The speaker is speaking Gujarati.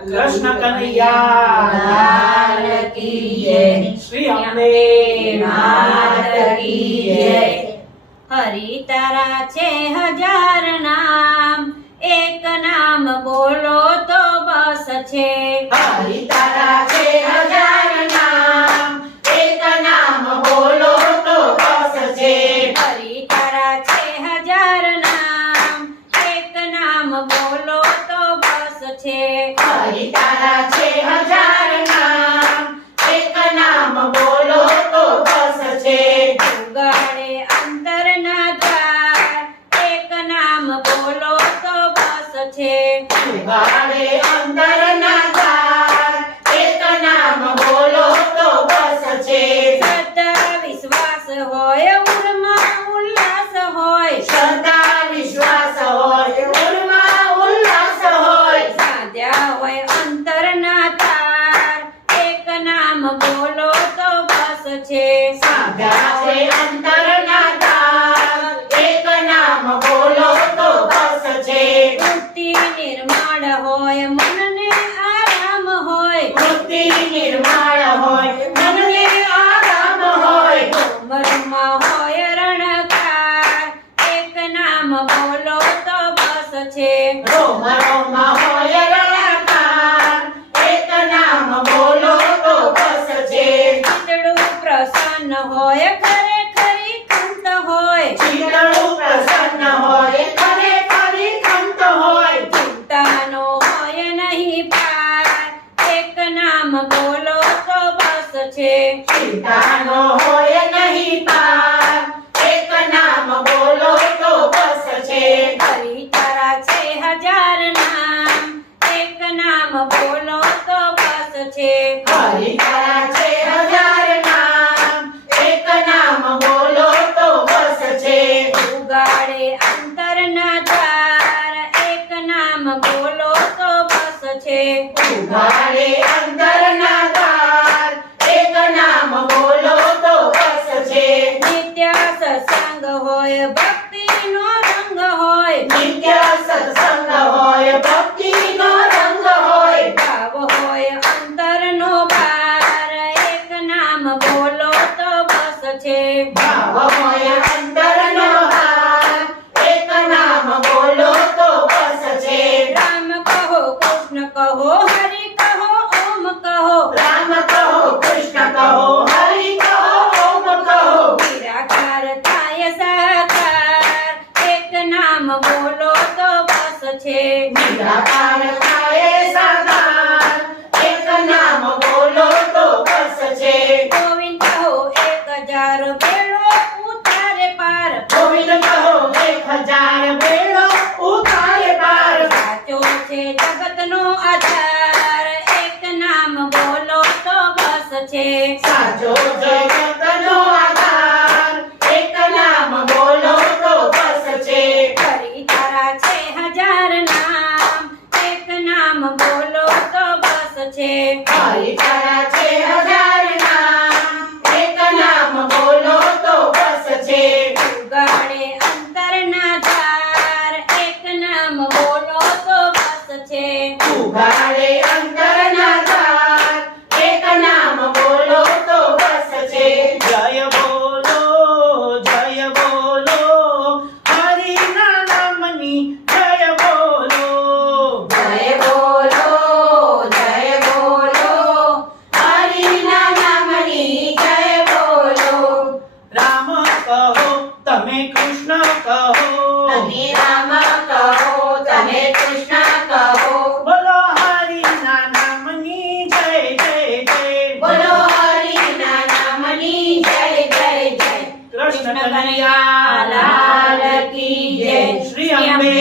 કૃષ્ણ કનૈયા લાલ કી જય, શ્રી અંબે માત કી જય। હરિ તારા છે હજાર નામ, એક નામ બોલો તો બસ છે। હરિ તારા છે હજાર નામ, એક નામ બોલો તો બસ છે। હરિ તારા છે હજાર નામ, એક નામ બોલો તો બસ છે। હરિ તારા છે હજાર નામ, એક નામ બોલો તો બસ છે। ઉગાડે અંતરના દ્વાર, એક નામ બોલો તો બસ છે। ઉગાડે અંતરના દ્વાર, એક નામ બોલો તો બસ છે। શ્રદ્ધા વિશ્વાસ હોય, ઉરમાં ઉલ્લાસ હોય, શ્રદ્ધા વિશ્વાસ હોય, ઉર્મા ઉલ્લાસ હોય। સાધ્યા હોય અંતરના તાર, એક નામ બોલો તો બસ છે। સાધ્યા છે અંતરના દ્વાર, એક નામ બોલો તો બસ છે। વૃત્તિ નિર્મળ હોય, મનને આરામ હોય, વૃત્તિ નિર્મળ હોય, મનને આરામ હોય। ઉમરમાં હોય રણકાર, એક નામ બોલો તો બસ છે। રોમ રોમ હોય રણકાર, એક નામ બોલો તો બસ છે। ચિતડું પ્રસન્ન હોય, ખરેખરી ખંત હોય, ચિતડું પ્રસન્ન હોય, ખરેખરી ખંત હોય। ચિંતાનો હોય નહીં પાર, એક નામ બોલો તો બસ છે। ચિંતાનો હોય નહીં પાર, એક નામ બોલો તો બસ છે। હરિ તારા છે હજાર નામ, એક નામ બોલો તો બસ છે। હરિ તારા છે હજાર નામ, એક નામ બોલો તો બસ છે। ઉગાડે અંતરના દ્વાર, એક નામ બોલો તો બસ છે। ઉઘાડે અંતરના દ્વાર, એક નામ બોલો તો બસ છે। નિત્ય સત્સંગ હોય, ભક્તિનો રંગ હોય, નિત્ય સત્સંગ હોય, ભક્તિનો રંગ હોય। ભાવ હોય અંતરનો ભાર, એક નામ બોલો તો બસ છે। ભાવ હોય અંતરનો ભાર, એક નામ બોલો તો બસ છે। રામ કહો, કૃષ્ણ કહો, હરિ કહો, ઓમ કહો, રામ કહો, કૃષ્ણ કહો, હરિ કહો, ઓમ કહો। નિરાકાર થાય સાકાર, એક નામ બોલો તો બસ છે। નિરાકાર થાય સાકાર, એક નામ બોલો તો બસ છે। ગોવિંદ કહો, 1000 બેડો ઉતારે પાર, ગોવિંદ કહો, 1000 બેડો ઉતારે પાર। સાચો છે જગતનો આધાર, એક નામ બોલો તો બસ છે। સાચો જગતનો આધાર, એક નામ બોલો તો બસ છે। હરિ તારા છે હજાર નામ, એક નામ બોલો તો બસ છે। હરિ તારા છે હજાર નામ, એક નામ બોલો તો બસ છે। ઉગાડે અંતરના દ્વાર, એક નામ બોલો તો બસ છે। ઉઘાડે અંતરના દ્વાર, એક નામ બોલો તો બસ છે। જય બોલો, જય બોલો, હરિના નામની જય બોલો। જય બોલો, જય બોલો, હરિના નામની જય બોલો। રામ કહો, તમે કૃષ્ણ કહો, તમે રામ કહો, તમે કૃષ્ણ કહો, બોલો હરિના નામની જય જય જય। બોલો હરિના નામની જય જય જય। કૃષ્ણ કનૈયા લાલ કી જય, શ્રી અંબે